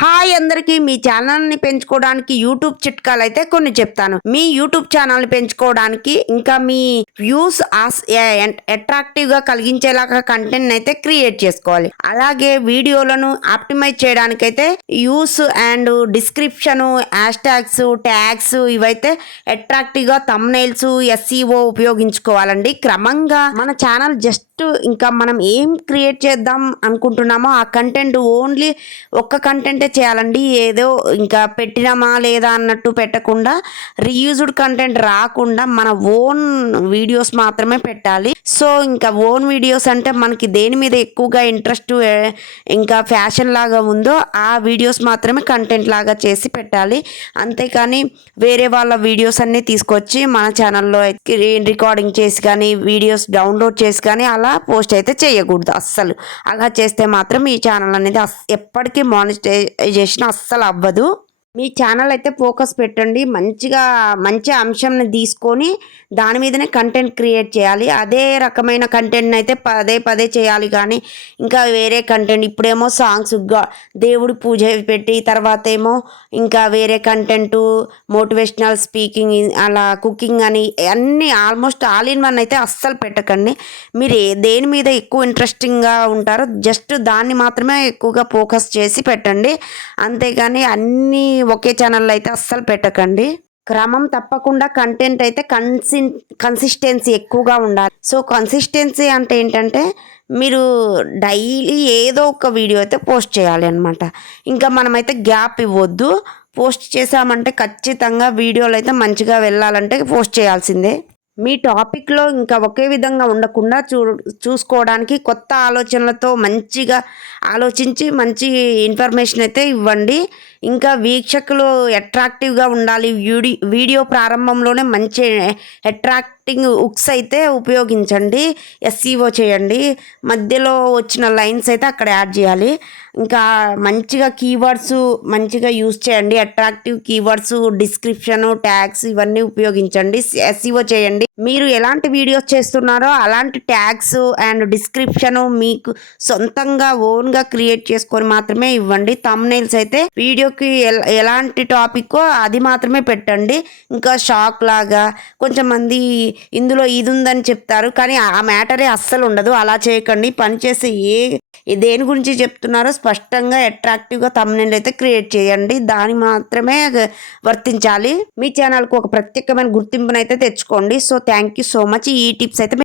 Hi అందరికీ మీ ఛానల్ని పెంచుకోవడానికి యూట్యూబ్ చిట్కాలు అయితే కొన్ని చెప్తాను. మీ యూట్యూబ్ ఛానల్ని పెంచుకోవడానికి ఇంకా మీ వ్యూస్ అట్రాక్టివ్గా కలిగించేలాగా కంటెంట్ అయితే క్రియేట్ చేసుకోవాలి. అలాగే వీడియోలను optimise చేయడానికైతే use and description hash tags tags ఇవైతే అట్రాక్టివ్గా తమ్నైల్స్ ఎస్ఈఓ ఉపయోగించుకోవాలండి. క్రమంగా మన ఛానల్ జస్ట్ ఇంకా మనం ఏం క్రియేట్ చేద్దాం అనుకుంటున్నామో ఆ కంటెంట్ ఓన్లీ ఒక్క కంటెంటే చేయాలండి. ఏదో ఇంకా పెట్టినామా లేదా అన్నట్టు పెట్టకుండా రీయూజ్డ్ కంటెంట్ రాకుండా మన ఓన్ వీడియోస్ మాత్రమే పెట్టాలి. సో ఇంకా ఓన్ వీడియోస్ అంటే మనకి దేని మీద ఎక్కువగా ఇంట్రెస్ట్ ఇంకా ఫ్యాషన్ లాగా ఉందో ఆ వీడియోస్ మాత్రమే కంటెంట్ లాగా చేసి పెట్టాలి. అంతేకాని వేరే వాళ్ళ వీడియోస్ అన్నీ తీసుకొచ్చి మన ఛానల్లో రికార్డింగ్ చేసి కానీ వీడియోస్ డౌన్లోడ్ చేసి కానీ అలా పోస్ట్ అయితే చేయకూడదు అస్సలు. అలా చేస్తే మాత్రం ఈ ఛానల్ అనేది ఎప్పటికీ మానిటైజేషన్ అస్సలు అవ్వదు. మీ ఛానల్ అయితే ఫోకస్ పెట్టండి. మంచిగా మంచి అంశంని తీసుకొని దాని మీదనే కంటెంట్ క్రియేట్ చేయాలి. అదే రకమైన కంటెంట్ని అయితే పదే పదే చేయాలి కానీ ఇంకా వేరే కంటెంట్ ఇప్పుడేమో సాంగ్స్ దేవుడి పూజ పెట్టి తర్వాత ఏమో ఇంకా వేరే కంటెంట్ మోటివేషనల్ స్పీకింగ్ అలా కుకింగ్ అని అన్నీ ఆల్మోస్ట్ ఆల్ ఇన్ వన్ అయితే అస్సలు పెట్టకండి. మీరు దేని మీద ఎక్కువ ఇంట్రెస్టింగ్గా ఉంటారో జస్ట్ దాన్ని మాత్రమే ఎక్కువగా ఫోకస్ చేసి పెట్టండి. అంతేగాని అన్నీ ఒకే ఛానల్లో అయితే అస్సలు పెట్టకండి. క్రమం తప్పకుండా కంటెంట్ అయితే కన్సి కన్సిస్టెన్సీ ఎక్కువగా ఉండాలి. సో కన్సిస్టెన్సీ అంటే ఏంటంటే మీరు డైలీ ఏదో ఒక వీడియో అయితే పోస్ట్ చేయాలి అనమాట ఇంకా మనమైతే గ్యాప్ ఇవ్వద్దు. పోస్ట్ చేసామంటే ఖచ్చితంగా వీడియోలు అయితే మంచిగా వెళ్ళాలంటే పోస్ట్ చేయాల్సిందే. మీ టాపిక్లో ఇంకా ఒకే విధంగా ఉండకుండా చూ చూసుకోవడానికి కొత్త ఆలోచనలతో మంచిగా ఆలోచించి మంచి ఇన్ఫర్మేషన్ అయితే ఇవ్వండి. ఇంకా వీక్షకులు అట్రాక్టివ్గా ఉండాలి. వీడి వీడియో ప్రారంభంలోనే మంచి అట్రాక్టింగ్ ఉక్స్ అయితే ఉపయోగించండి. ఎస్సీఓ చేయండి. మధ్యలో వచ్చిన లైన్స్ అయితే అక్కడ యాడ్ చేయాలి. ఇంకా మంచిగా కీవర్డ్స్ మంచిగా యూస్ చేయండి. అట్రాక్టివ్ కీవర్డ్స్ డిస్క్రిప్షన్ ట్యాగ్స్ ఇవన్నీ ఉపయోగించండి. ఎస్సీఓ చేయండి. మీరు ఎలాంటి వీడియోస్ చేస్తున్నారో అలాంటి ట్యాగ్స్ అండ్ డిస్క్రిప్షన్ మీకు సొంతంగా ఓన్గా క్రియేట్ చేసుకొని మాత్రమే ఇవ్వండి. తమ్నైల్స్ అయితే వీడియో వీడియోకి ఎలాంటి టాపిక్ అది మాత్రమే పెట్టండి. ఇంకా షాక్ లాగా కొంచెం మంది ఇందులో ఇది ఉందని చెప్తారు. కానీ ఆ మ్యాటరే అస్సలు ఉండదు. అలా చేయకండి. పనిచేసే ఏ దేని గురించి చెప్తున్నారో స్పష్టంగా అట్రాక్టివ్గా తమ్నైల్ అయితే క్రియేట్ చేయండి. దాని మాత్రమే వర్తించాలి. మీ ఛానల్కు ఒక ప్రత్యేకమైన గుర్తింపునైతే తెచ్చుకోండి. So thank you so much ఈ టిప్స్ అయితే